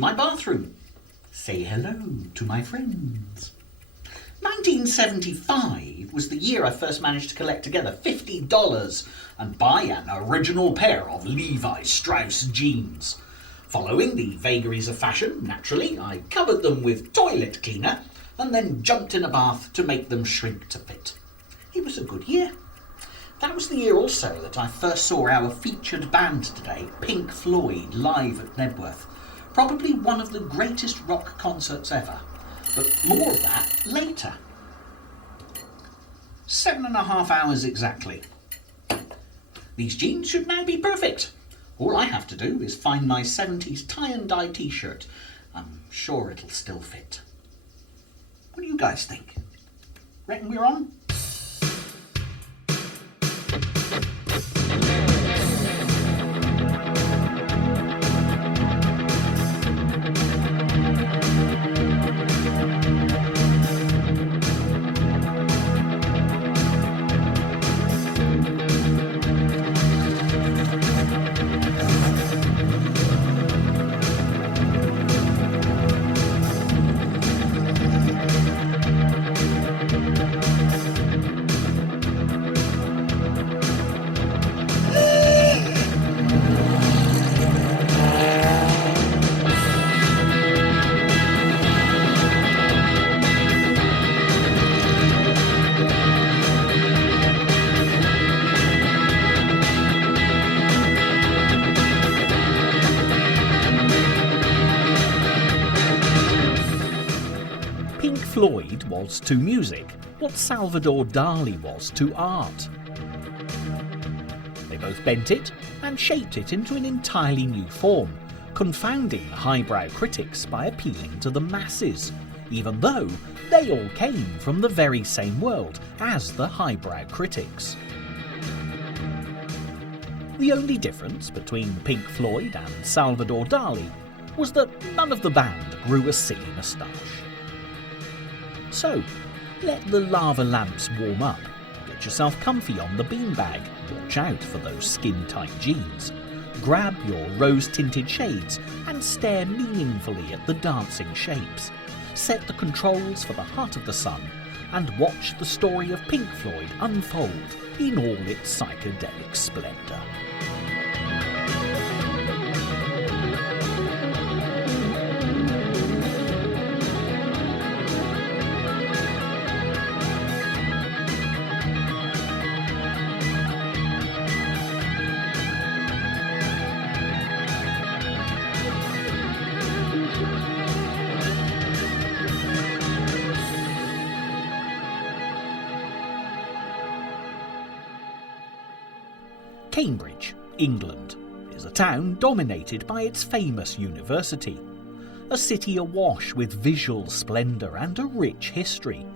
my bathroom. Say hello to my friends. 1975 was the year I first managed to collect together $50 and buy an original pair of Levi Strauss jeans. Following the vagaries of fashion, naturally, I covered them with toilet cleaner and then jumped in a bath to make them shrink to fit. It was a good year. That was the year also that I first saw our featured band today, Pink Floyd, live at Knebworth. Probably one of the greatest rock concerts ever. But more of that later. 7.5 hours exactly. These jeans should now be perfect. All I have to do is find my 70s tie and dye t-shirt. I'm sure it'll still fit. What do you guys think? Reckon we're on? Floyd was to music what Salvador Dali was to art. They both bent it and shaped it into an entirely new form, confounding highbrow critics by appealing to the masses, even though they all came from the very same world as the highbrow critics. The only difference between Pink Floyd and Salvador Dali was that none of the band grew a silly moustache. So, let the lava lamps warm up, get yourself comfy on the beanbag, watch out for those skin-tight jeans, grab your rose-tinted shades and stare meaningfully at the dancing shapes, set the controls for the heart of the sun and watch the story of Pink Floyd unfold in all its psychedelic splendour. Cambridge, England, is a town dominated by its famous university, a city awash with visual splendour and a rich history.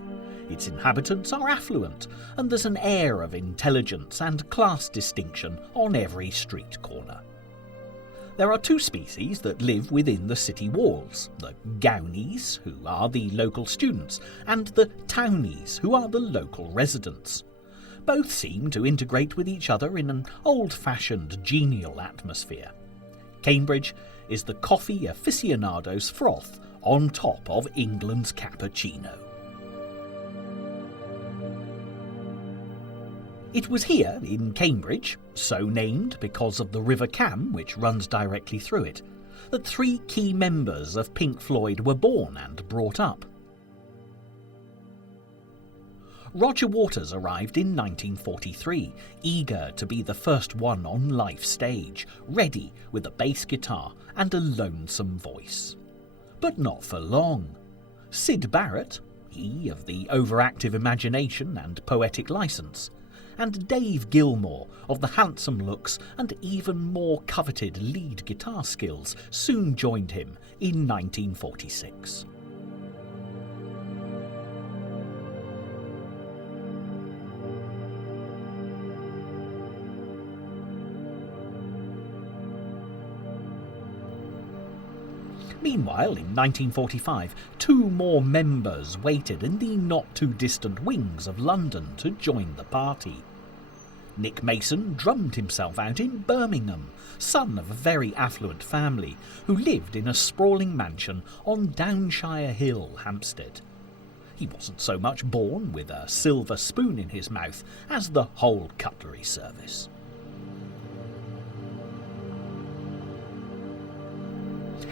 Its inhabitants are affluent, and there's an air of intelligence and class distinction on every street corner. There are two species that live within the city walls, the Gownies, who are the local students, and the Townies, who are the local residents. Both seem to integrate with each other in an old-fashioned, genial atmosphere. Cambridge is the coffee aficionado's froth on top of England's cappuccino. It was here, in Cambridge, so named because of the River Cam which runs directly through it, that three key members of Pink Floyd were born and brought up. Roger Waters arrived in 1943, eager to be the first one on life stage, ready with a bass guitar and a lonesome voice. But not for long. Syd Barrett, he of the overactive imagination and poetic licence, and Dave Gilmour of the handsome looks and even more coveted lead guitar skills soon joined him in 1946. Meanwhile, in 1945, two more members waited in the not-too-distant wings of London to join the party. Nick Mason drummed himself out in Birmingham, son of a very affluent family who lived in a sprawling mansion on Downshire Hill, Hampstead. He wasn't so much born with a silver spoon in his mouth as the whole cutlery service.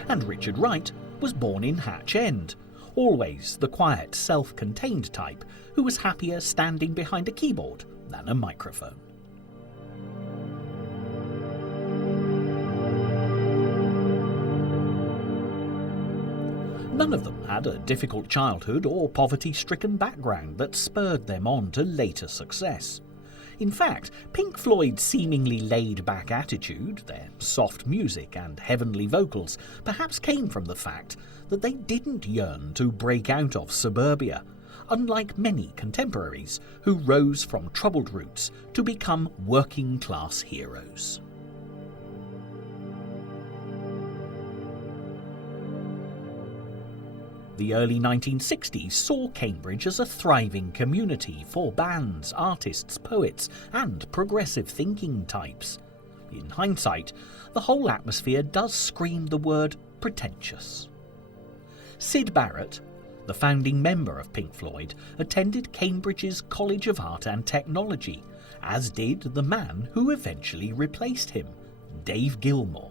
And Richard Wright was born in Hatch End, always the quiet, self-contained type who was happier standing behind a keyboard than a microphone. None of them had a difficult childhood or poverty-stricken background that spurred them on to later success. In fact, Pink Floyd's seemingly laid-back attitude, their soft music and heavenly vocals, perhaps came from the fact that they didn't yearn to break out of suburbia, unlike many contemporaries who rose from troubled roots to become working-class heroes. The early 1960s saw Cambridge as a thriving community for bands, artists, poets, and progressive thinking types. In hindsight, the whole atmosphere does scream the word pretentious. Syd Barrett, the founding member of Pink Floyd, attended Cambridge's College of Art and Technology, as did the man who eventually replaced him, Dave Gilmour.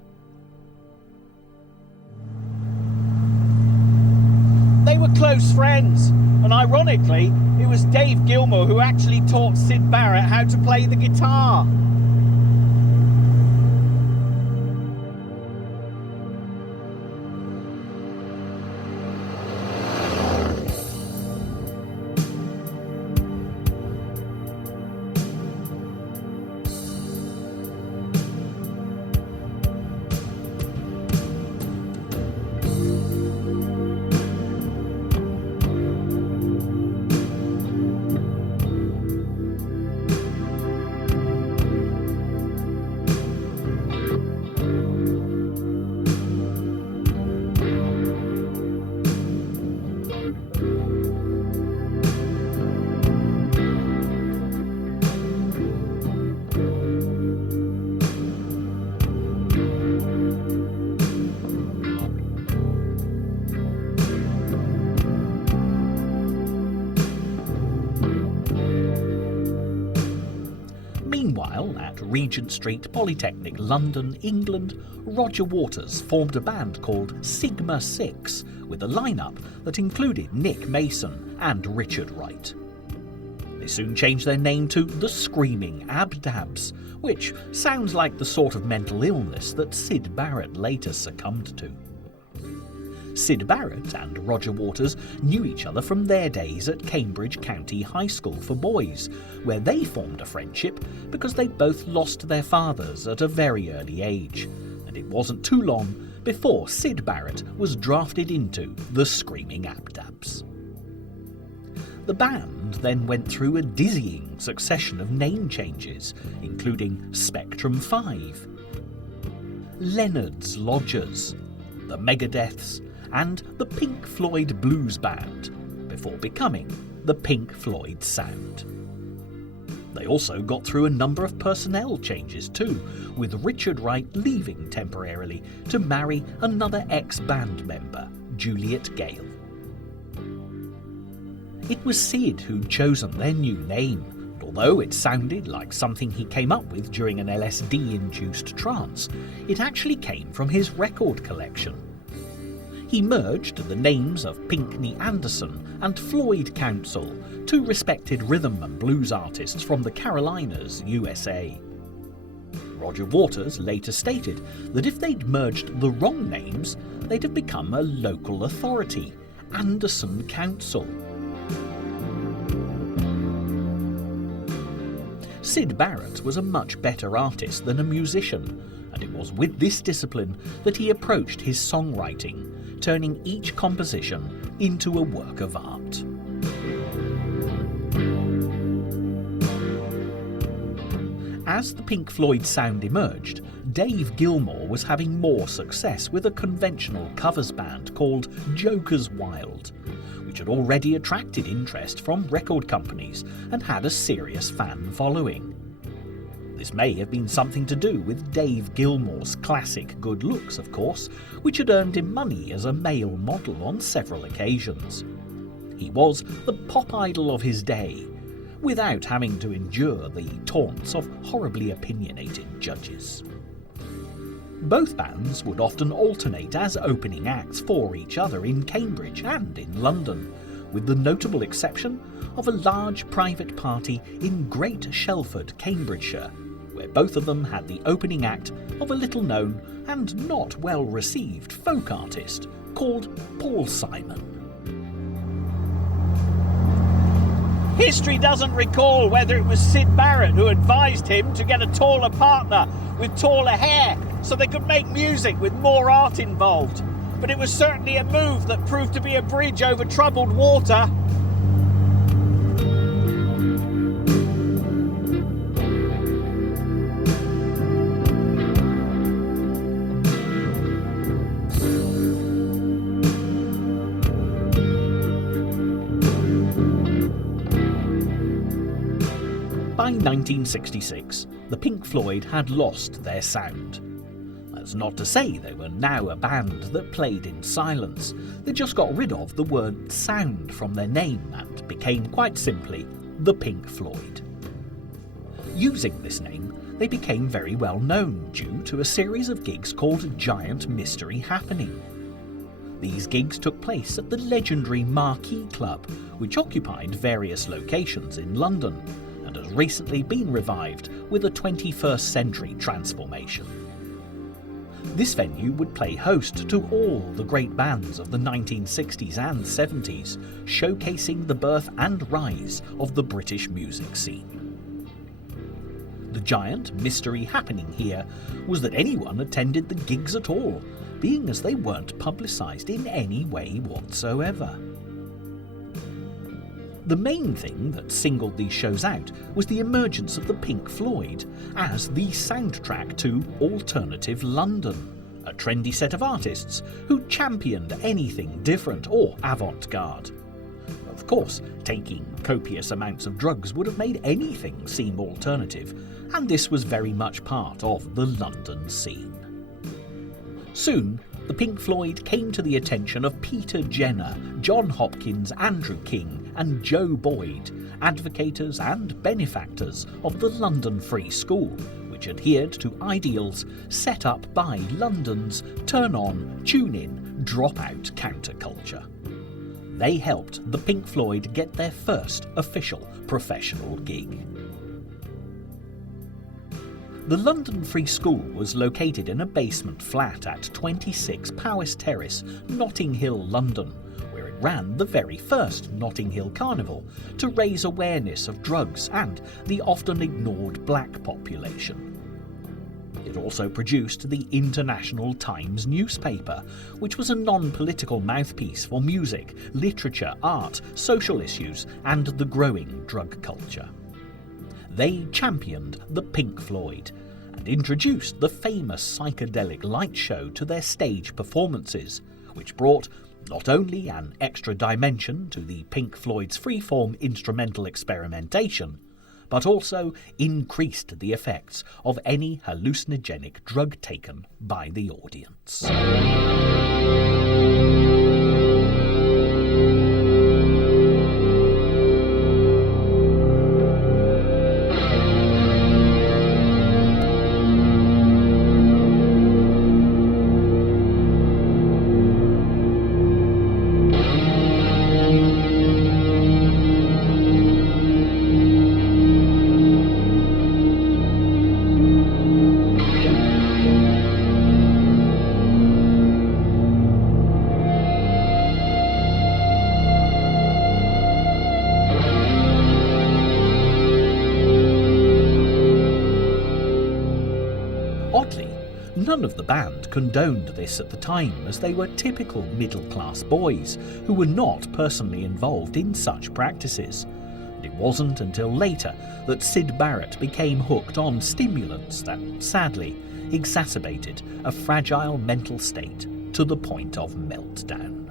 They were close friends, and ironically, it was Dave Gilmour who actually taught Syd Barrett how to play the guitar. Meanwhile, at Regent Street Polytechnic, London, England, Roger Waters formed a band called Sigma 6 with a lineup that included Nick Mason and Richard Wright. They soon changed their name to the Screaming Abdabs, which sounds like the sort of mental illness that Syd Barrett later succumbed to. Syd Barrett and Roger Waters knew each other from their days at Cambridge County High School for Boys, where they formed a friendship because they both lost their fathers at a very early age, and it wasn't too long before Syd Barrett was drafted into the Screaming Abdabs. The band then went through a dizzying succession of name changes, including Spectrum 5, Leonard's Lodgers, the Megadeths, and the Pink Floyd Blues Band, before becoming the Pink Floyd Sound. They also got through a number of personnel changes too, with Richard Wright leaving temporarily to marry another ex-band member, Juliet Gale. It was Syd who'd chosen their new name, and although it sounded like something he came up with during an LSD-induced trance, it actually came from his record collection. He merged the names of Pinkney Anderson and Floyd Council, two respected rhythm and blues artists from the Carolinas, USA. Roger Waters later stated that if they'd merged the wrong names, they'd have become a local authority, Anderson Council. Syd Barrett was a much better artist than a musician, and it was with this discipline that he approached his songwriting, turning each composition into a work of art. As the Pink Floyd sound emerged, Dave Gilmour was having more success with a conventional covers band called Joker's Wild, which had already attracted interest from record companies and had a serious fan following. This may have been something to do with Dave Gilmour's classic good looks, of course, which had earned him money as a male model on several occasions. He was the pop idol of his day, without having to endure the taunts of horribly opinionated judges. Both bands would often alternate as opening acts for each other in Cambridge and in London, with the notable exception of a large private party in Great Shelford, Cambridgeshire, where both of them had the opening act of a little-known and not well-received folk artist called Paul Simon. History doesn't recall whether it was Syd Barrett who advised him to get a taller partner with taller hair so they could make music with more art involved. But it was certainly a move that proved to be a bridge over troubled water. By 1966, the Pink Floyd had lost their sound. That's not to say they were now a band that played in silence. They just got rid of the word sound from their name and became quite simply the Pink Floyd. Using this name, they became very well known due to a series of gigs called Giant Mystery Happening. These gigs took place at the legendary Marquee Club, which occupied various locations in London, and has recently been revived with a 21st century transformation. This venue would play host to all the great bands of the 1960s and 70s, showcasing the birth and rise of the British music scene. The giant mystery happening here was that anyone attended the gigs at all, being as they weren't publicised in any way whatsoever. The main thing that singled these shows out was the emergence of the Pink Floyd as the soundtrack to Alternative London, a trendy set of artists who championed anything different or avant-garde. Of course, taking copious amounts of drugs would have made anything seem alternative, and this was very much part of the London scene. Soon, the Pink Floyd came to the attention of Peter Jenner, John Hopkins, Andrew King, and Joe Boyd, advocators and benefactors of the London Free School, which adhered to ideals set up by London's turn-on, tune-in, drop-out counterculture. They helped the Pink Floyd get their first official professional gig. The London Free School was located in a basement flat at 26 Powis Terrace, Notting Hill, London, where it ran the very first Notting Hill Carnival to raise awareness of drugs and the often ignored black population. It also produced the International Times newspaper, which was a non-political mouthpiece for music, literature, art, social issues, and the growing drug culture. They championed the Pink Floyd and introduced the famous psychedelic light show to their stage performances, which brought not only an extra dimension to the Pink Floyd's freeform instrumental experimentation, but also increased the effects of any hallucinogenic drug taken by the audience. Oddly, none of the band condoned this at the time, as they were typical middle-class boys who were not personally involved in such practices. And it wasn't until later that Syd Barrett became hooked on stimulants that, sadly, exacerbated a fragile mental state to the point of meltdown.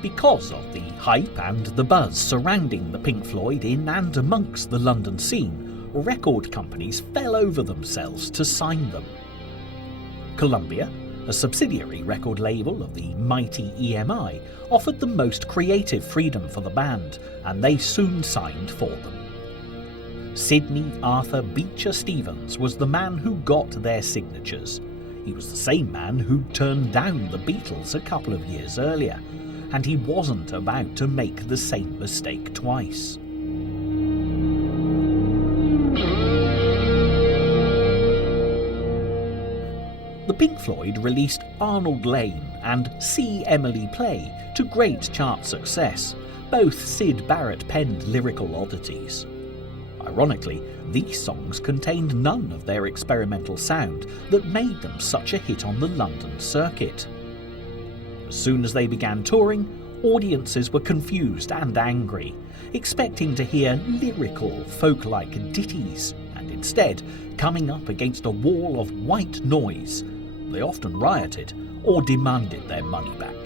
Because of the hype and the buzz surrounding the Pink Floyd in and amongst the London scene, record companies fell over themselves to sign them. Columbia, a subsidiary record label of the mighty EMI, offered the most creative freedom for the band, and they soon signed for them. Sidney Arthur Beecher Stevens was the man who got their signatures. He was the same man who'd turned down the Beatles a couple of years earlier, and he wasn't about to make the same mistake twice. The Pink Floyd released Arnold Lane and See Emily Play to great chart success, both Syd Barrett penned lyrical oddities. Ironically, these songs contained none of their experimental sound that made them such a hit on the London circuit. As soon as they began touring, audiences were confused and angry, expecting to hear lyrical, folk-like ditties, and instead coming up against a wall of white noise. They often rioted or demanded their money back.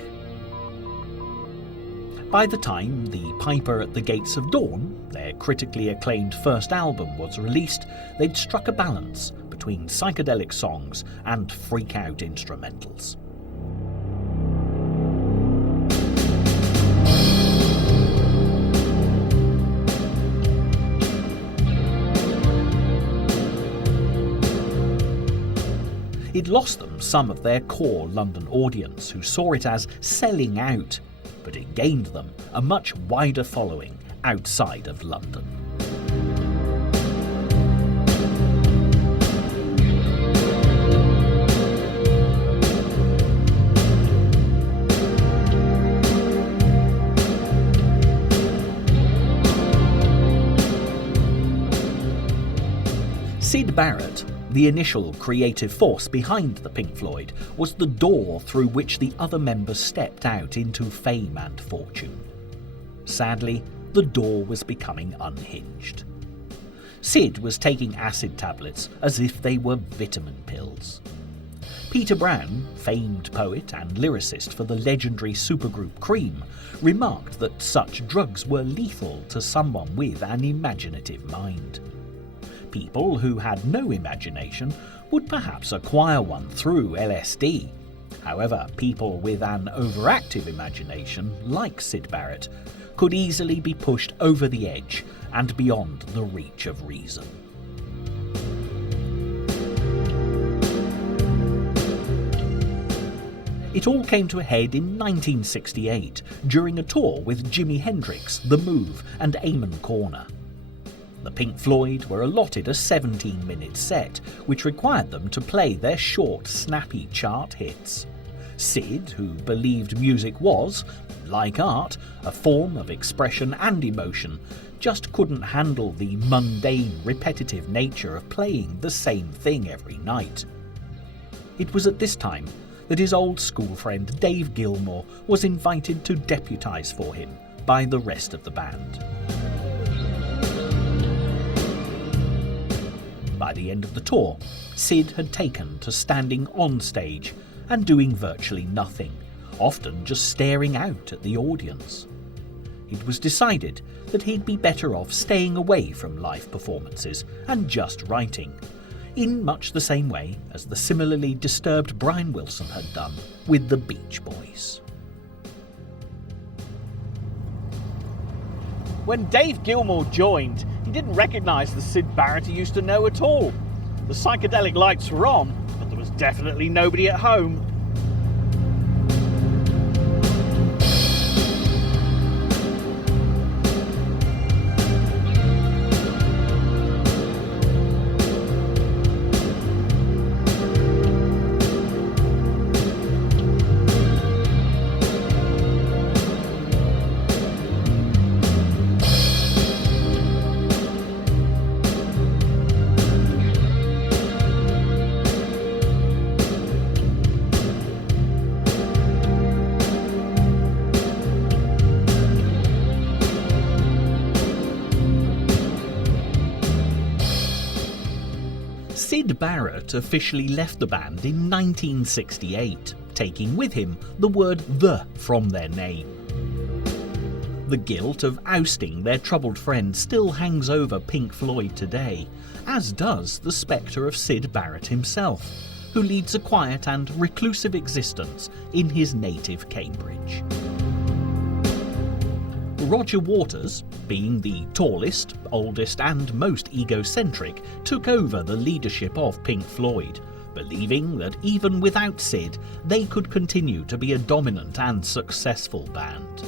By the time The Piper at the Gates of Dawn, their critically acclaimed first album, was released, they'd struck a balance between psychedelic songs and freak-out instrumentals. It lost them some of their core London audience, who saw it as selling out, but it gained them a much wider following outside of London. Syd Barrett, the initial creative force behind the Pink Floyd, was the door through which the other members stepped out into fame and fortune. Sadly, the door was becoming unhinged. Syd was taking acid tablets as if they were vitamin pills. Peter Brown, famed poet and lyricist for the legendary supergroup Cream, remarked that such drugs were lethal to someone with an imaginative mind. People who had no imagination would perhaps acquire one through LSD. However, people with an overactive imagination, like Syd Barrett, could easily be pushed over the edge and beyond the reach of reason. It all came to a head in 1968 during a tour with Jimi Hendrix, The Move and Amon Corner. The Pink Floyd were allotted a 17-minute set, which required them to play their short, snappy chart hits. Syd, who believed music was, like art, a form of expression and emotion, just couldn't handle the mundane, repetitive nature of playing the same thing every night. It was at this time that his old school friend Dave Gilmour was invited to deputise for him by the rest of the band. By the end of the tour, Syd had taken to standing on stage and doing virtually nothing, often just staring out at the audience. It was decided that he'd be better off staying away from live performances and just writing, in much the same way as the similarly disturbed Brian Wilson had done with the Beach Boys. When Dave Gilmour joined, he didn't recognise the Syd Barrett he used to know at all. The psychedelic lights were on, but there was definitely nobody at home. Syd Barrett officially left the band in 1968, taking with him the word "the" from their name. The guilt of ousting their troubled friend still hangs over Pink Floyd today, as does the spectre of Syd Barrett himself, who leads a quiet and reclusive existence in his native Cambridge. Roger Waters, being the tallest, oldest and most egocentric, took over the leadership of Pink Floyd, believing that even without Syd, they could continue to be a dominant and successful band.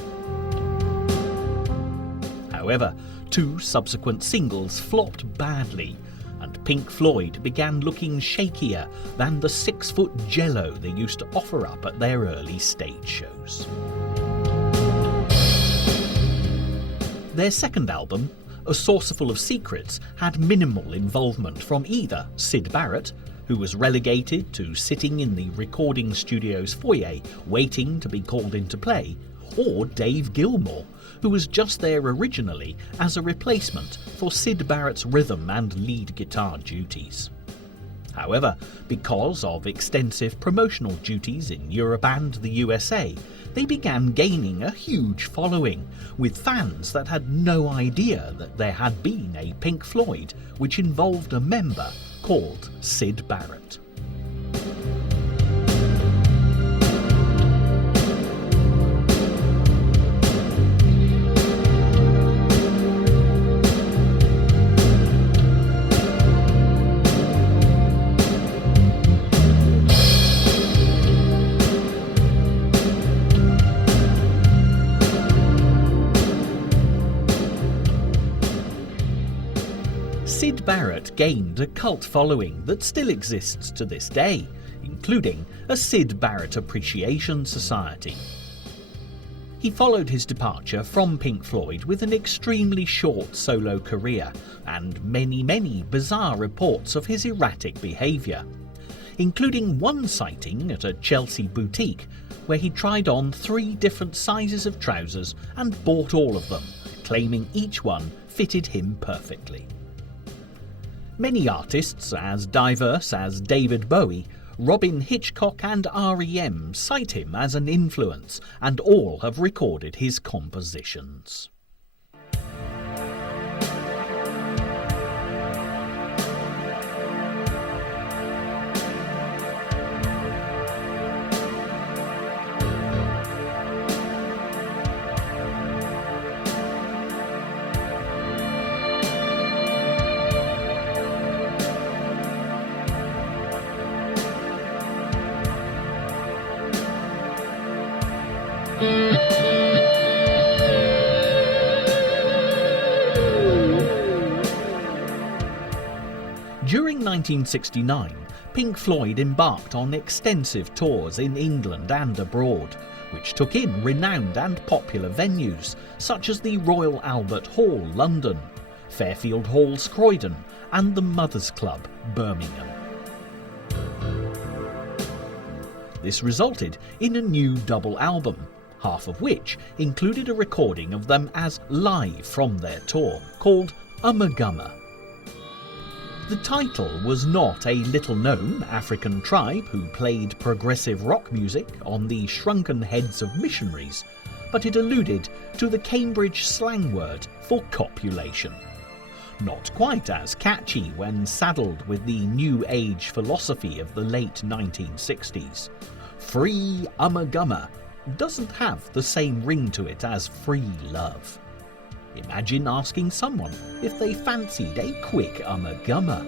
However, 2 subsequent singles flopped badly, and Pink Floyd began looking shakier than the 6-foot jello they used to offer up at their early stage shows. Their second album, A Saucerful of Secrets, had minimal involvement from either Syd Barrett, who was relegated to sitting in the recording studio's foyer waiting to be called into play, or Dave Gilmour, who was just there originally as a replacement for Syd Barrett's rhythm and lead guitar duties. However, because of extensive promotional duties in Europe and the USA, they began gaining a huge following, with fans that had no idea that there had been a Pink Floyd which involved a member called Syd Barrett. Syd Barrett gained a cult following that still exists to this day, including a Syd Barrett Appreciation Society. He followed his departure from Pink Floyd with an extremely short solo career and many bizarre reports of his erratic behaviour, including one sighting at a Chelsea boutique where he tried on 3 different sizes of trousers and bought all of them, claiming each one fitted him perfectly. Many artists as diverse as David Bowie, Robin Hitchcock and R.E.M. cite him as an influence, and all have recorded his compositions. During 1969, Pink Floyd embarked on extensive tours in England and abroad, which took in renowned and popular venues such as the Royal Albert Hall, London, Fairfield Hall, Croydon, and the Mothers Club, Birmingham. This resulted in a new double album, half of which included a recording of them as live from their tour, called Ummagumma. The title was not a little-known African tribe who played progressive rock music on the shrunken heads of missionaries, but it alluded to the Cambridge slang word for copulation. Not quite as catchy when saddled with the New Age philosophy of the late 1960s. Free Ummagumma doesn't have the same ring to it as free love. Imagine asking someone if they fancied a quick Ummagumma.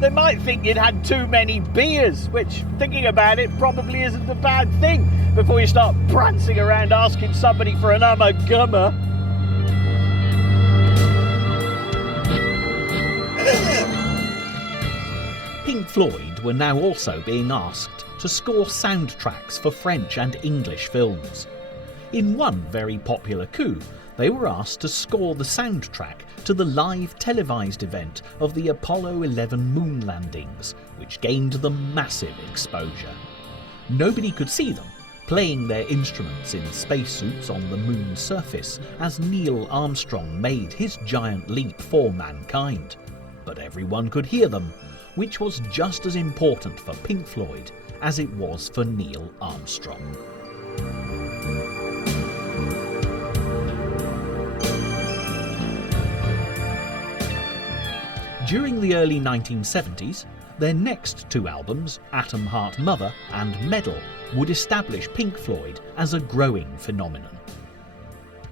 They might think you'd had too many beers, which, thinking about it, probably isn't a bad thing before you start prancing around asking somebody for an Ummagumma. Pink Floyd were now also being asked to score soundtracks for French and English films. In one very popular coup, they were asked to score the soundtrack to the live televised event of the Apollo 11 moon landings, which gained them massive exposure. Nobody could see them, playing their instruments in spacesuits on the moon's surface as Neil Armstrong made his giant leap for mankind. But everyone could hear them, which was just as important for Pink Floyd as it was for Neil Armstrong. During the early 1970s, their next two albums, Atom Heart Mother and Medal, would establish Pink Floyd as a growing phenomenon.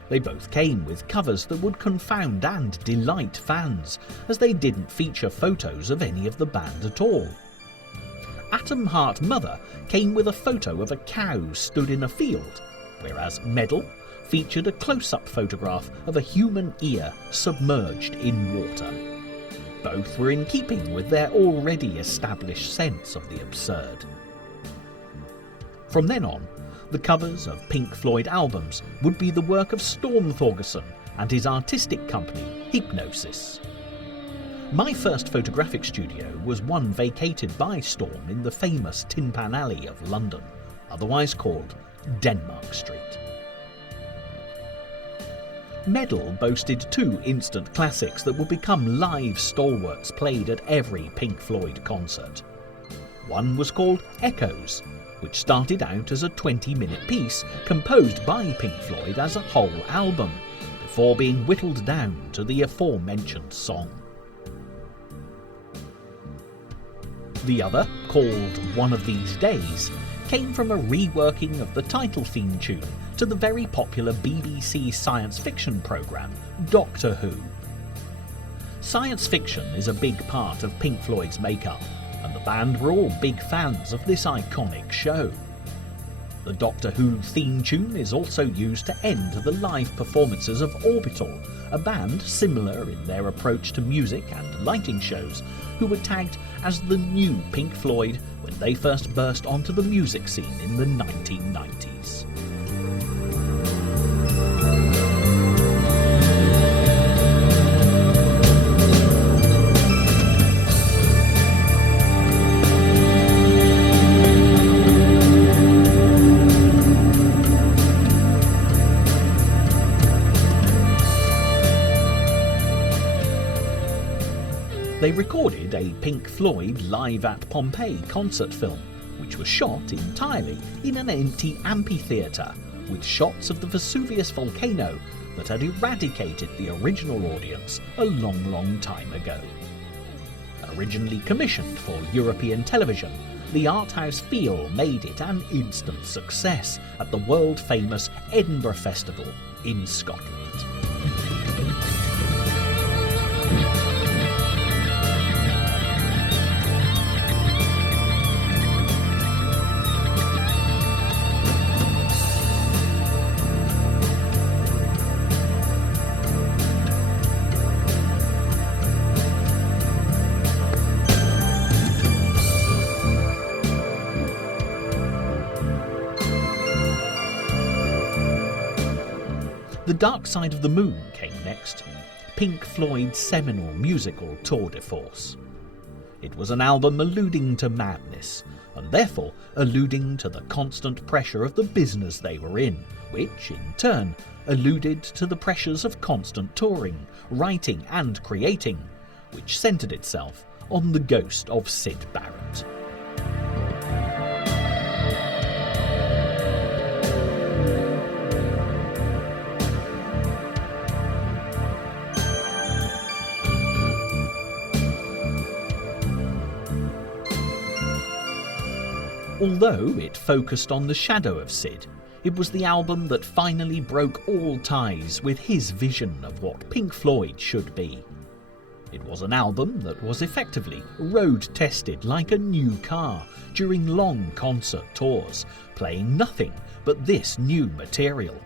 They both came with covers that would confound and delight fans, as they didn't feature photos of any of the band at all. Atom Heart Mother came with a photo of a cow stood in a field, whereas Medal featured a close-up photograph of a human ear submerged in water. Both were in keeping with their already established sense of the absurd. From then on, the covers of Pink Floyd albums would be the work of Storm Thorgerson and his artistic company, Hypnosis. My first photographic studio was one vacated by Storm in the famous Tin Pan Alley of London, otherwise called Denmark Street. Medal boasted two instant classics that would become live stalwarts played at every Pink Floyd concert. One was called Echoes, which started out as a 20-minute piece composed by Pink Floyd as a whole album, before being whittled down to the aforementioned song. The other, called One of These Days, came from a reworking of the title theme tune to the very popular BBC science fiction programme Doctor Who. Science fiction is a big part of Pink Floyd's makeup, and the band were all big fans of this iconic show. The Doctor Who theme tune is also used to end the live performances of Orbital, a band similar in their approach to music and lighting shows, who were tagged as the new Pink Floyd when they first burst onto the music scene in the 1990s. They recorded a Pink Floyd Live at Pompeii concert film, which was shot entirely in an empty amphitheatre, with shots of the Vesuvius volcano that had eradicated the original audience a long time ago. Originally commissioned for European television, the art house feel made it an instant success at the world-famous Edinburgh Festival in Scotland. The Dark Side of the Moon came next, Pink Floyd's seminal musical tour de force. It was an album alluding to madness, and therefore alluding to the constant pressure of the business they were in, which, in turn, alluded to the pressures of constant touring, writing and creating, which centred itself on the ghost of Syd Barrett. Although it focused on the shadow of Syd, it was the album that finally broke all ties with his vision of what Pink Floyd should be. It was an album that was effectively road-tested like a new car during long concert tours, playing nothing but this new material.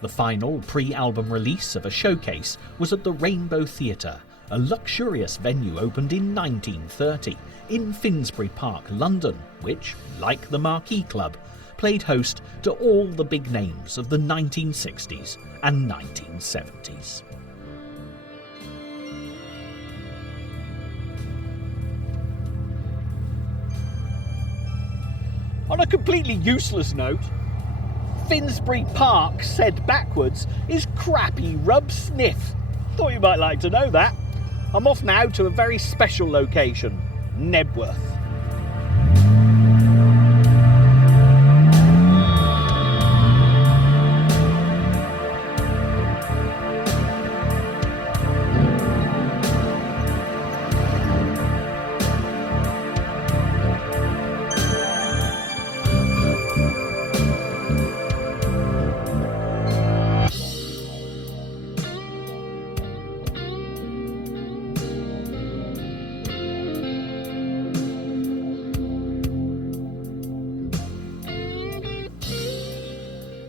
The final pre-album release of a showcase was at the Rainbow Theatre, a luxurious venue opened in 1930 in Finsbury Park, London, which, like the Marquee Club, played host to all the big names of the 1960s and 1970s. On a completely useless note, Finsbury Park, said backwards, is crappy rub sniff. Thought you might like to know that. I'm off now to a very special location, Knebworth.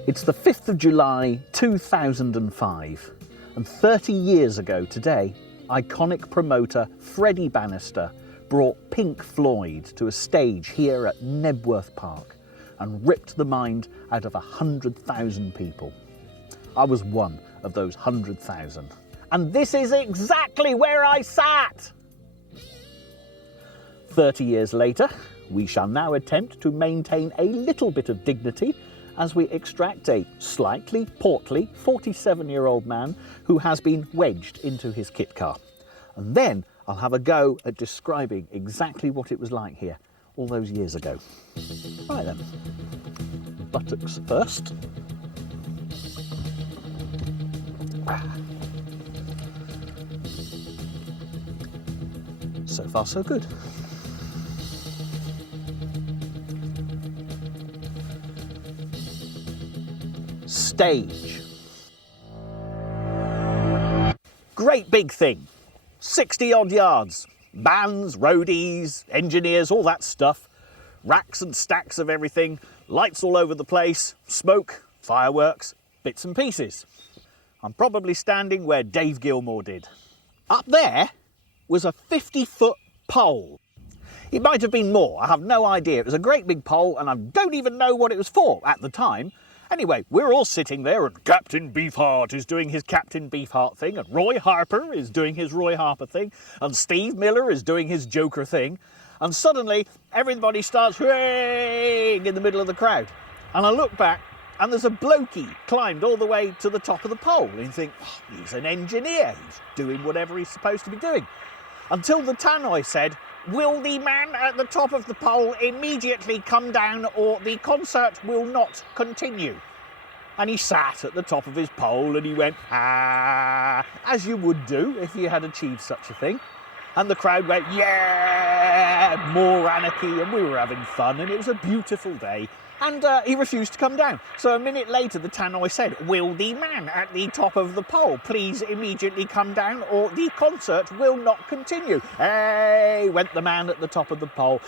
It's the 5th of July 2005, and 30 years ago today, iconic promoter Freddie Bannister brought Pink Floyd to a stage here at Knebworth Park and ripped the mind out of 100,000 people. I was one of those 100,000. And this is exactly where I sat! 30 years later, we shall now attempt to maintain a little bit of dignity as we extract a slightly portly 47-year-old man who has been wedged into his kit car. And then I'll have a go at describing exactly what it was like here all those years ago. Right then, buttocks first. So far so good. Stage. Great big thing. 60 odd yards. Bands, roadies, engineers, all that stuff. Racks and stacks of everything. Lights all over the place. Smoke, fireworks, bits and pieces. I'm probably standing where Dave Gilmour did. Up there was a 50-foot pole. It might have been more, I have no idea. It was a great big pole and I don't even know what it was for at the time. Anyway, we're all sitting there and Captain Beefheart is doing his Captain Beefheart thing and Roy Harper is doing his Roy Harper thing and Steve Miller is doing his Joker thing. And suddenly everybody starts hooray in the middle of the crowd. And I look back and there's a blokey climbed all the way to the top of the pole. And you think, oh, he's an engineer, he's doing whatever he's supposed to be doing. Until the tannoy said, will the man at the top of the pole immediately come down or the concert will not continue? And he sat at the top of his pole and he went, ah, as you would do if you had achieved such a thing. And the crowd went, yeah, more anarchy, and we were having fun, and it was a beautiful day. And he refused to come down. So a minute later, the tannoy said, will the man at the top of the pole please immediately come down or the concert will not continue? Hey, went the man at the top of the pole.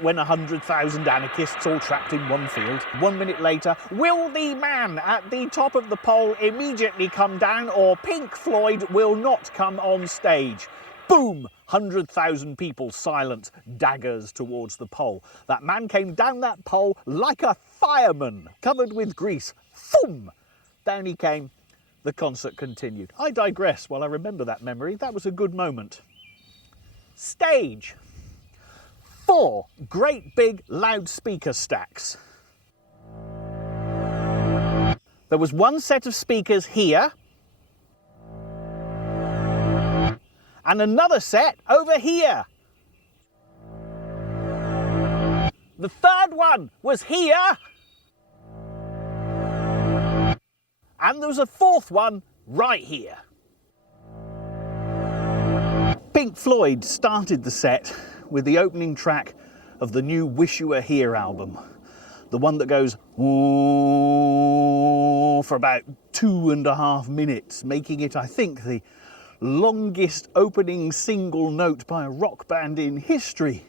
When 100,000 anarchists all trapped in one field. 1 minute later, will the man at the top of the pole immediately come down or Pink Floyd will not come on stage? Boom! 100,000 people silent, daggers towards the pole. That man came down that pole like a fireman, covered with grease. Boom! Down he came. The concert continued. I digress while I remember that memory. That was a good moment. Stage. 4 great big loudspeaker stacks. There was one set of speakers here, and another set over here. The third one was here. And there was a fourth one right here. Pink Floyd started the set with the opening track of the new Wish You Were Here album. The one that goes ooh for about 2.5 minutes, making it, I think, the longest opening single note by a rock band in history.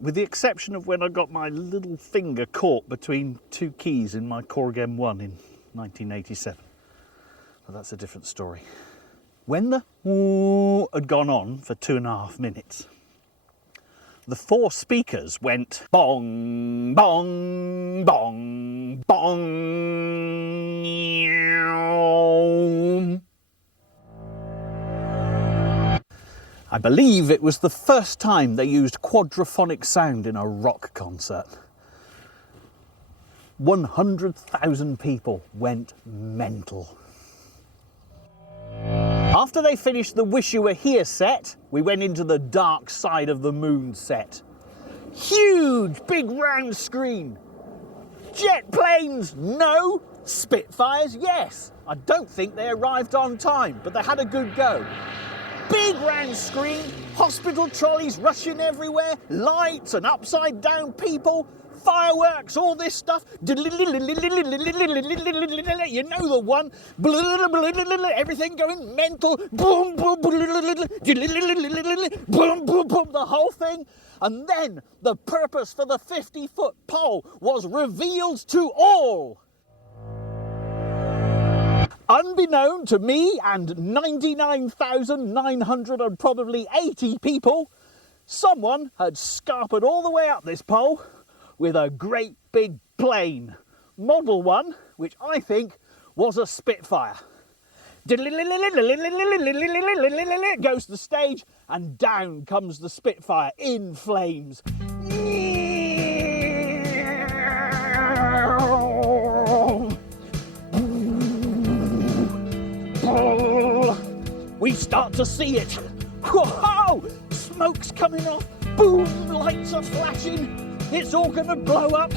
With the exception of when I got my little finger caught between 2 keys in my Korg M1 in 1987. But that's a different story. When the ooh had gone on for 2.5 minutes, the 4 speakers went bong, bong, bong, bong. I believe it was the first time they used quadraphonic sound in a rock concert. 100,000 people went mental. After they finished the Wish You Were Here set, we went into the Dark Side of the Moon set. Huge, big round screen. Jet planes, no. Spitfires, yes. I don't think they arrived on time, but they had a good go. Big round screen, hospital trolleys rushing everywhere, lights and upside down people, fireworks, all this stuff. You know the one. Everything going mental. Boom, boom, boom, boom, boom, the whole thing. And then the purpose for the 50-foot pole was revealed to all. Unbeknown to me and 99,980 people, someone had scarpered all the way up this pole with a great big plane. Model one, which I think was a Spitfire. Goes to the stage and down comes the Spitfire in flames. We start to see it. Whoa! Smoke's coming off. Boom! Lights are flashing. It's all going to blow up.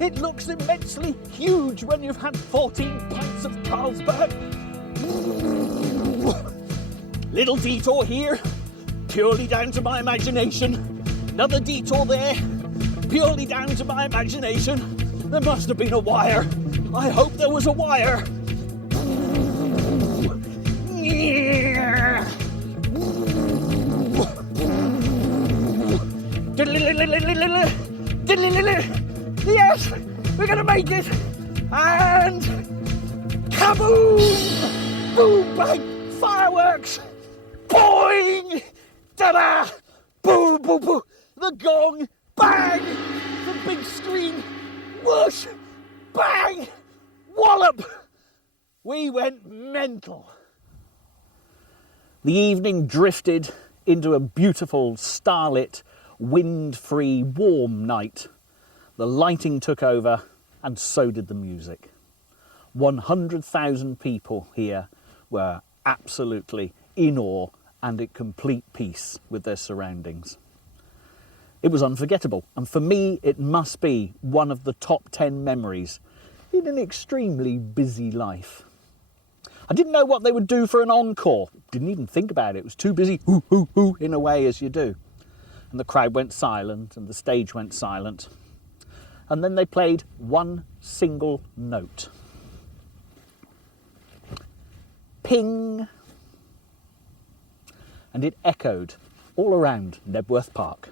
It looks immensely huge when you've had 14 pints of Carlsberg. Little detour here, purely down to my imagination. Another detour there, purely down to my imagination. There must have been a wire. I hope there was a wire. Yes, we're gonna make it. And kaboom! Boom, bang, fireworks. Boing! Ta-da! Boom, boom, boom. The gong, bang! The big screen, whoosh! Bang! Wallop! We went mental. The evening drifted into a beautiful, starlit, wind-free, warm night. The lighting took over, and so did the music. 100,000 people here were absolutely in awe and at complete peace with their surroundings. It was unforgettable, and for me, it must be one of the top 10 memories in an extremely busy life. I didn't know what they would do for an encore. Didn't even think about it. It was too busy, hoo, hoo, hoo, in a way as you do. And the crowd went silent, and the stage went silent. And then they played one single note. Ping! And it echoed all around Knebworth Park.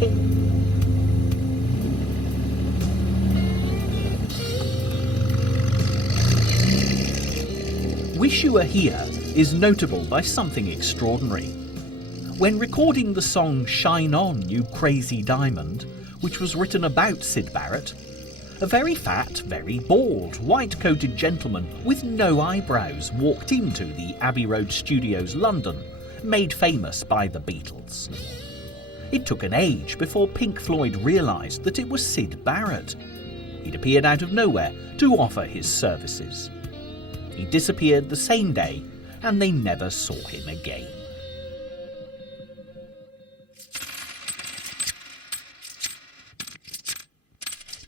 Ping! Wish You Were Here is notable by something extraordinary. When recording the song Shine On, You Crazy Diamond, which was written about Syd Barrett, a very fat, very bald, white-coated gentleman with no eyebrows walked into the Abbey Road Studios, London, made famous by the Beatles. It took an age before Pink Floyd realised that it was Syd Barrett. He'd appeared out of nowhere to offer his services. He disappeared the same day, and they never saw him again.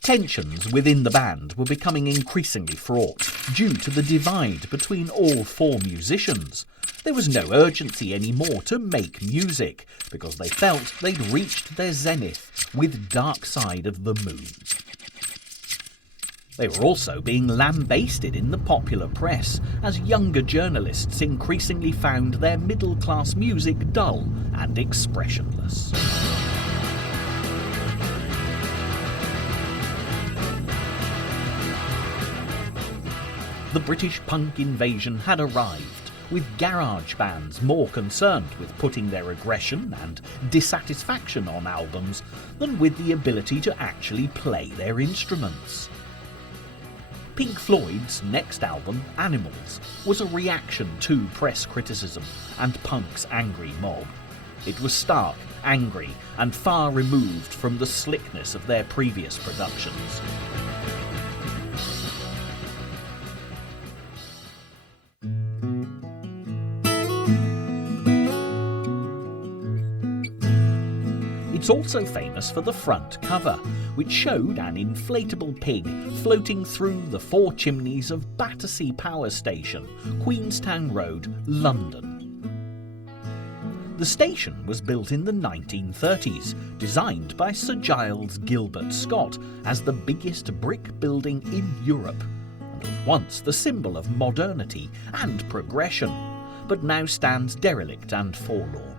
Tensions within the band were becoming increasingly fraught due to the divide between all four musicians. There was no urgency anymore to make music because they felt they'd reached their zenith with Dark Side of the Moon. They were also being lambasted in the popular press as younger journalists increasingly found their middle-class music dull and expressionless. The British punk invasion had arrived, with garage bands more concerned with putting their aggression and dissatisfaction on albums than with the ability to actually play their instruments. Pink Floyd's next album, Animals, was a reaction to press criticism and punk's angry mob. It was stark, angry, and far removed from the slickness of their previous productions. It's also famous for the front cover, which showed an inflatable pig floating through the four chimneys of Battersea Power Station, Queenstown Road, London. The station was built in the 1930s, designed by Sir Giles Gilbert Scott as the biggest brick building in Europe, and was once the symbol of modernity and progression, but now stands derelict and forlorn.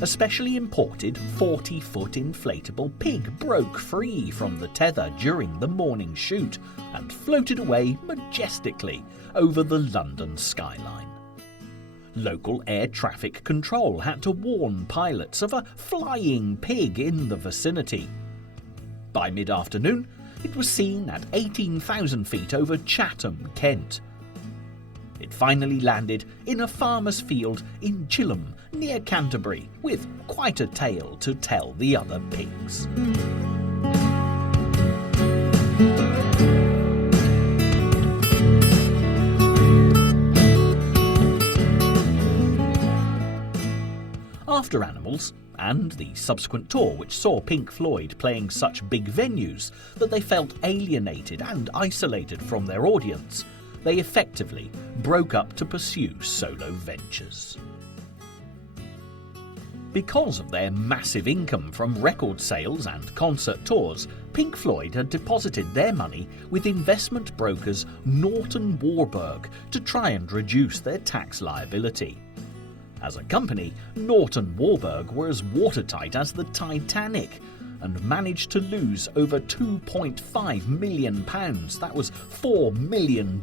A specially imported 40-foot inflatable pig broke free from the tether during the morning shoot and floated away majestically over the London skyline. Local air traffic control had to warn pilots of a flying pig in the vicinity. By mid-afternoon, it was seen at 18,000 feet over Chatham, Kent. It finally landed in a farmer's field in Chilham, near Canterbury, with quite a tale to tell the other pigs. After Animals, and the subsequent tour which saw Pink Floyd playing such big venues that they felt alienated and isolated from their audience, they effectively broke up to pursue solo ventures. Because of their massive income from record sales and concert tours, Pink Floyd had deposited their money with investment brokers Norton Warburg to try and reduce their tax liability. As a company, Norton Warburg were as watertight as the Titanic and managed to lose over £2.5 million, that was $4 million,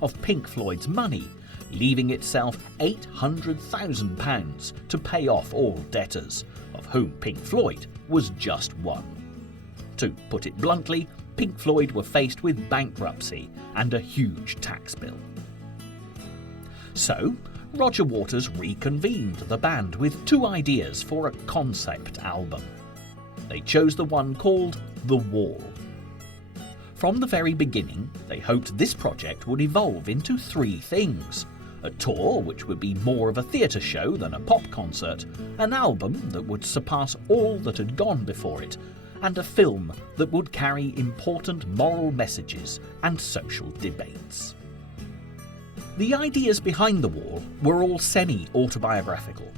of Pink Floyd's money, leaving itself £800,000 to pay off all debtors, of whom Pink Floyd was just one. To put it bluntly, Pink Floyd were faced with bankruptcy and a huge tax bill. So, Roger Waters reconvened the band with two ideas for a concept album. They chose the one called The Wall. From the very beginning, they hoped this project would evolve into three things: a tour which would be more of a theatre show than a pop concert, an album that would surpass all that had gone before it, and a film that would carry important moral messages and social debates. The ideas behind The Wall were all semi-autobiographical.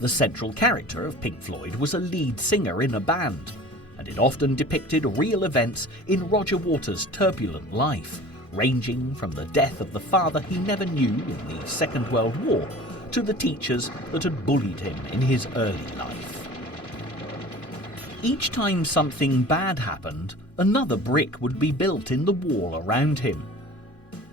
The central character of Pink Floyd was a lead singer in a band, and it often depicted real events in Roger Waters' turbulent life, ranging from the death of the father he never knew in the Second World War to the teachers that had bullied him in his early life. Each time something bad happened, another brick would be built in the wall around him.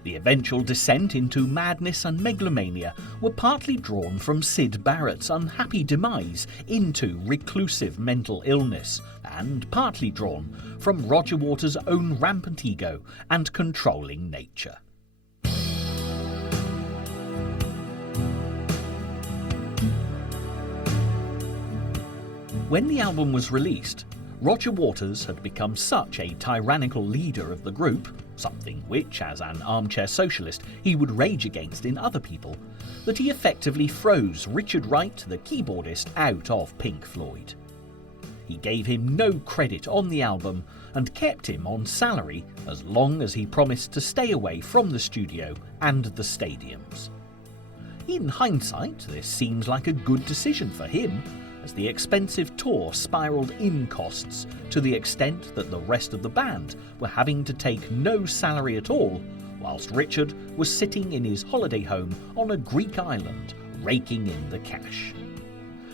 The eventual descent into madness and megalomania were partly drawn from Syd Barrett's unhappy demise into reclusive mental illness, and partly drawn from Roger Waters' own rampant ego and controlling nature. When the album was released, Roger Waters had become such a tyrannical leader of the group, something which, as an armchair socialist, he would rage against in other people, that he effectively froze Richard Wright, the keyboardist, out of Pink Floyd. He gave him no credit on the album and kept him on salary as long as he promised to stay away from the studio and the stadiums. In hindsight, this seems like a good decision for him, as the expensive tour spiralled in costs to the extent that the rest of the band were having to take no salary at all, whilst Richard was sitting in his holiday home on a Greek island, raking in the cash.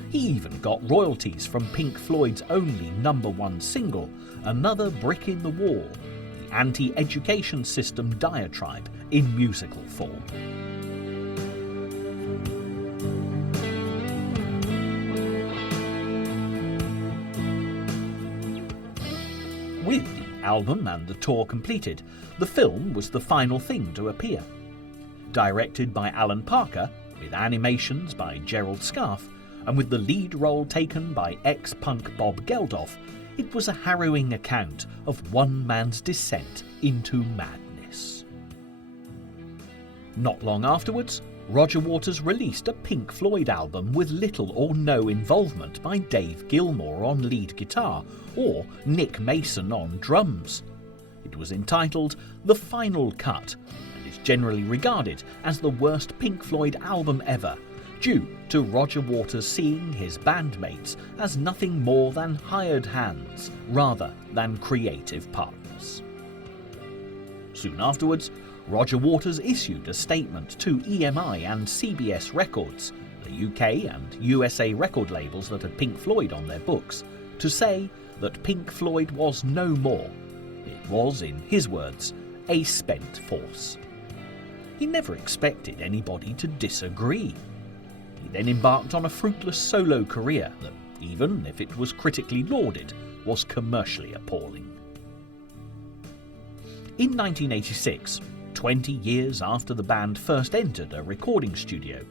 He even got royalties from Pink Floyd's only #1 single, Another Brick in the Wall, the anti-education system diatribe in musical form. With the album and the tour completed, the film was the final thing to appear. Directed by Alan Parker, with animations by Gerald Scarfe, and with the lead role taken by ex-punk Bob Geldof, it was a harrowing account of one man's descent into madness. Not long afterwards, Roger Waters released a Pink Floyd album with little or no involvement by Dave Gilmour on lead guitar or Nick Mason on drums. It was entitled The Final Cut and is generally regarded as the worst Pink Floyd album ever, due to Roger Waters seeing his bandmates as nothing more than hired hands rather than creative partners. Soon afterwards, Roger Waters issued a statement to EMI and CBS Records, the UK and USA record labels that had Pink Floyd on their books, to say that Pink Floyd was no more. It was, in his words, a spent force. He never expected anybody to disagree. He then embarked on a fruitless solo career that, even if it was critically lauded, was commercially appalling. In 1986, 20 years after the band first entered a recording studio,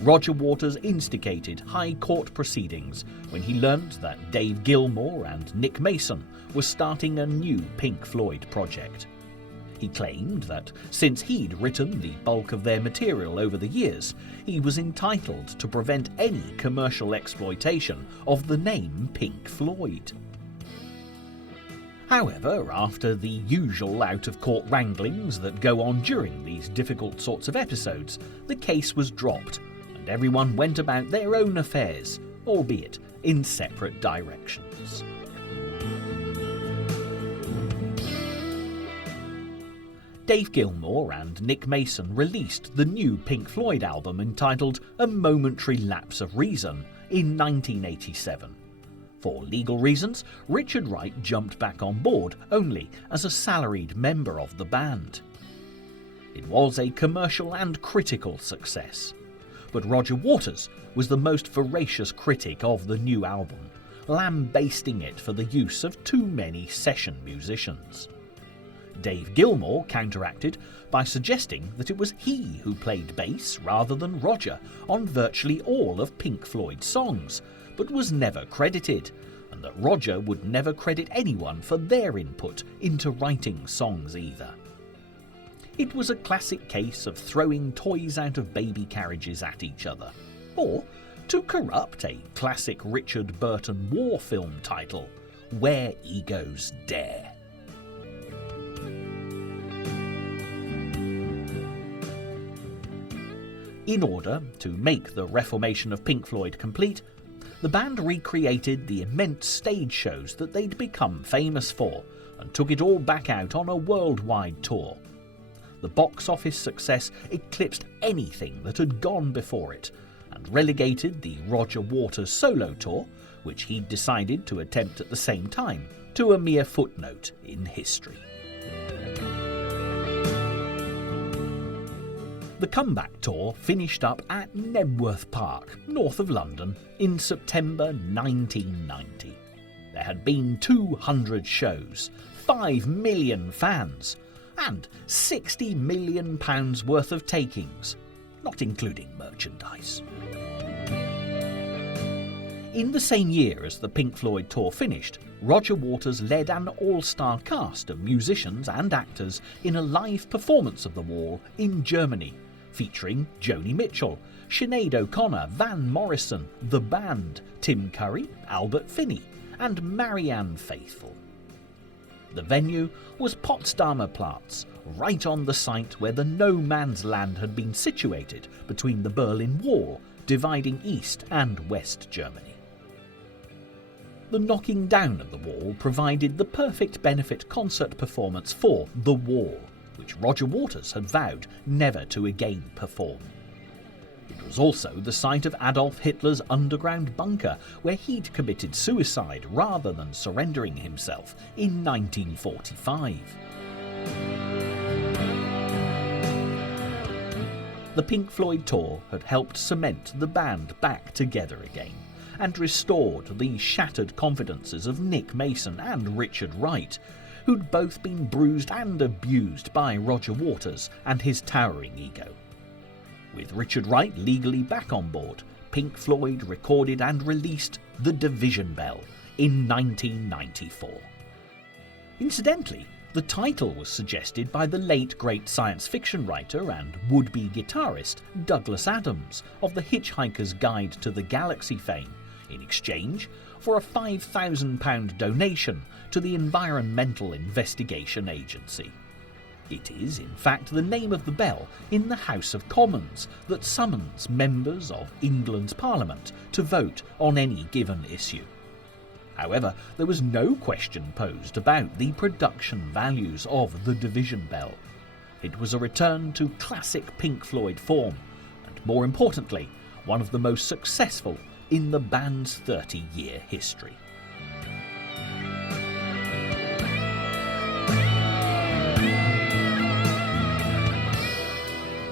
Roger Waters instigated high court proceedings when he learned that Dave Gilmour and Nick Mason were starting a new Pink Floyd project. He claimed that since he'd written the bulk of their material over the years, he was entitled to prevent any commercial exploitation of the name Pink Floyd. However, after the usual out-of-court wranglings that go on during these difficult sorts of episodes, the case was dropped, and everyone went about their own affairs, albeit in separate directions. Dave Gilmour and Nick Mason released the new Pink Floyd album entitled A Momentary Lapse of Reason in 1987. For legal reasons, Richard Wright jumped back on board only as a salaried member of the band. It was a commercial and critical success, but Roger Waters was the most voracious critic of the new album, lambasting it for the use of too many session musicians. Dave Gilmour counteracted by suggesting that it was he who played bass rather than Roger on virtually all of Pink Floyd's songs, but was never credited, and that Roger would never credit anyone for their input into writing songs either. It was a classic case of throwing toys out of baby carriages at each other, or, to corrupt a classic Richard Burton war film title, Where Egos Dare. In order to make the reformation of Pink Floyd complete, the band recreated the immense stage shows that they'd become famous for and took it all back out on a worldwide tour. The box office success eclipsed anything that had gone before it and relegated the Roger Waters solo tour, which he'd decided to attempt at the same time, to a mere footnote in history. The comeback tour finished up at Knebworth Park, north of London, in September 1990. There had been 200 shows, 5 million fans, and £60 million worth of takings, not including merchandise. In the same year as the Pink Floyd tour finished, Roger Waters led an all-star cast of musicians and actors in a live performance of The Wall in Germany, featuring Joni Mitchell, Sinead O'Connor, Van Morrison, The Band, Tim Curry, Albert Finney, and Marianne Faithfull. The venue was Potsdamer Platz, right on the site where the no man's land had been situated between the Berlin Wall, dividing East and West Germany. The knocking down of the wall provided the perfect benefit concert performance for The Wall, which Roger Waters had vowed never to again perform. It was also the site of Adolf Hitler's underground bunker, where he'd committed suicide rather than surrendering himself in 1945. The Pink Floyd tour had helped cement the band back together again, and restored the shattered confidences of Nick Mason and Richard Wright, who'd both been bruised and abused by Roger Waters and his towering ego. With Richard Wright legally back on board, Pink Floyd recorded and released The Division Bell in 1994. Incidentally, the title was suggested by the late great science fiction writer and would-be guitarist Douglas Adams of the Hitchhiker's Guide to the Galaxy fame, in exchange for a £5,000 donation to the Environmental Investigation Agency. It is, in fact, the name of the bell in the House of Commons that summons members of England's Parliament to vote on any given issue. However, there was no question posed about the production values of the division bell. It was a return to classic Pink Floyd form, and more importantly, one of the most successful in the band's 30-year history.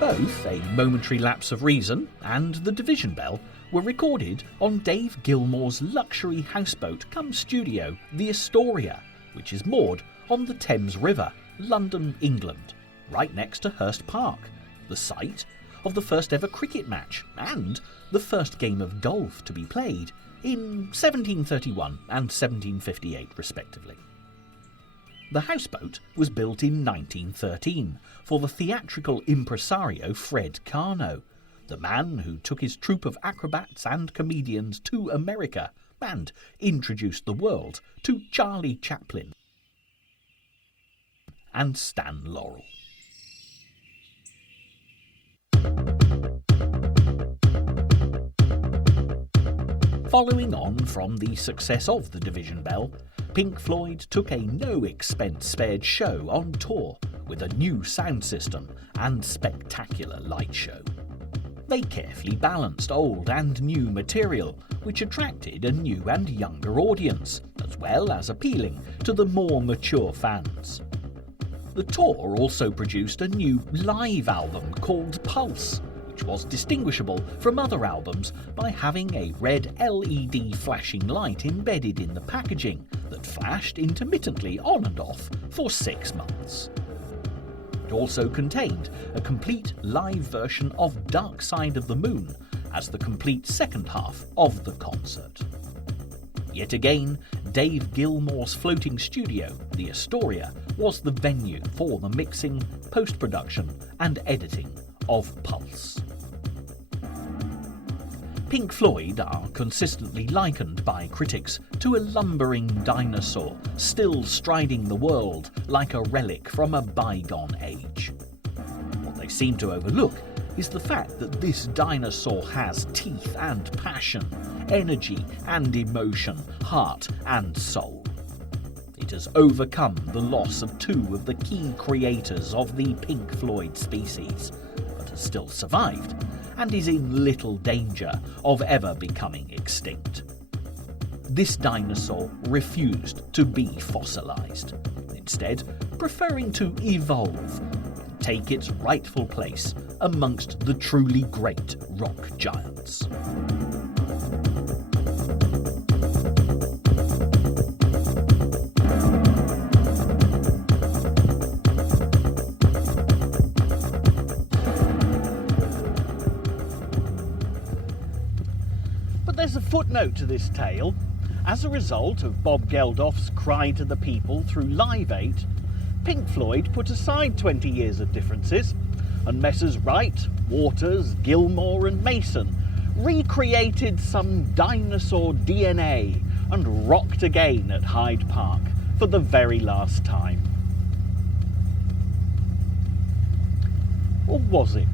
Both A Momentary Lapse of Reason and The Division Bell were recorded on Dave Gilmour's luxury houseboat cum studio, the Astoria, which is moored on the Thames River, London, England, right next to Hurst Park, the site of the first ever cricket match and the first game of golf to be played in 1731 and 1758 respectively. The houseboat was built in 1913 for the theatrical impresario Fred Carno, the man who took his troupe of acrobats and comedians to America and introduced the world to Charlie Chaplin and Stan Laurel. Following on from the success of the Division Bell, Pink Floyd took a no-expense-spared show on tour with a new sound system and spectacular light show. They carefully balanced old and new material, which attracted a new and younger audience, as well as appealing to the more mature fans. The tour also produced a new live album called Pulse, which was distinguishable from other albums by having a red LED flashing light embedded in the packaging that flashed intermittently on and off for 6 months. It also contained a complete live version of Dark Side of the Moon as the complete second half of the concert. Yet again, Dave Gilmour's floating studio, the Astoria, was the venue for the mixing, post-production and editing of Pulse. Pink Floyd are consistently likened by critics to a lumbering dinosaur still striding the world like a relic from a bygone age. What they seem to overlook is the fact that this dinosaur has teeth and passion, energy and emotion, heart and soul. It has overcome the loss of 2 of the key creators of the Pink Floyd species, but has still survived and is in little danger of ever becoming extinct. This dinosaur refused to be fossilised, instead preferring to evolve and take its rightful place amongst the truly great rock giants. There's a footnote to this tale. As a result of Bob Geldof's cry to the people through Live 8, Pink Floyd put aside 20 years of differences, and Messrs. Wright, Waters, Gilmour and Mason recreated some dinosaur DNA and rocked again at Hyde Park for the very last time. Or was it?